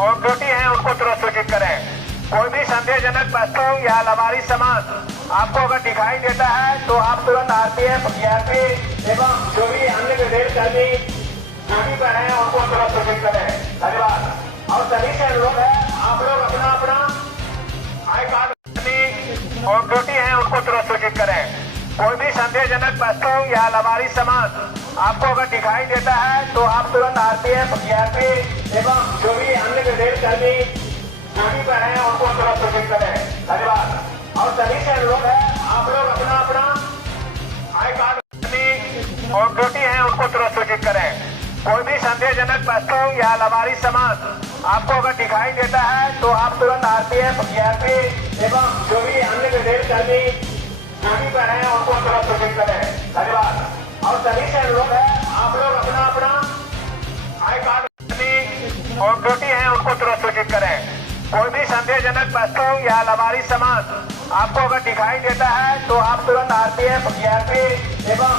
Of duty हैं उनको तुरंत सूचित करें। कोई भी संदेहजनक वस्तु या लावारिस सामान आपको अगर दिखाई देता है तो आप तुरंत आरपीएफ, सीआरपी एवं जो भी अन्य विशेष कर्मी ड्यूटी पर हैं उनको तुरंत सूचित करें। धन्यवाद। और सभी से अनुरोध है आप लोग अपना अपना आई कार्ड ऑफ ड्यूटी हैं उनको तुरंत सूचित करें। कोई भी संदेहजनक वस्तु या लावारिस सामान आपको अगर दिखाई देता है तो आप तुरंत आरपीएफ, सीआरपी एवं जो भी अन्य विशेष कर्मी ड्यूटी पर हैं उनको तुरंत सूचित करें। धन्यवाद। और सभी से अनुरोध है आप लोग अपना अपना आई कार्ड ऑफ ड्यूटी हैं उनको तुरंत सूचित करें। कोई भी संदेहजनक वस्तु या लावारिस सामान आपको अगर दिखाई देता है तो आप तुरंत आरपीएफ, सीआरपी एवं जो भी अन्य विशेष कर्मी ड्यूटी पर हैं उनको तुरंत सूचित करें। धन्यवाद। और सभी से अनुरोध है आप लोग अपना अपना आई कार्ड ऑफ ड्यूटी हैं उनको तुरंत सूचित करें। कोई भी संदेहजनक वस्तु या लावारिस सामान आपको अगर दिखाई देता है तो आप तुरंत आरपीएफ, सीआरपी एवं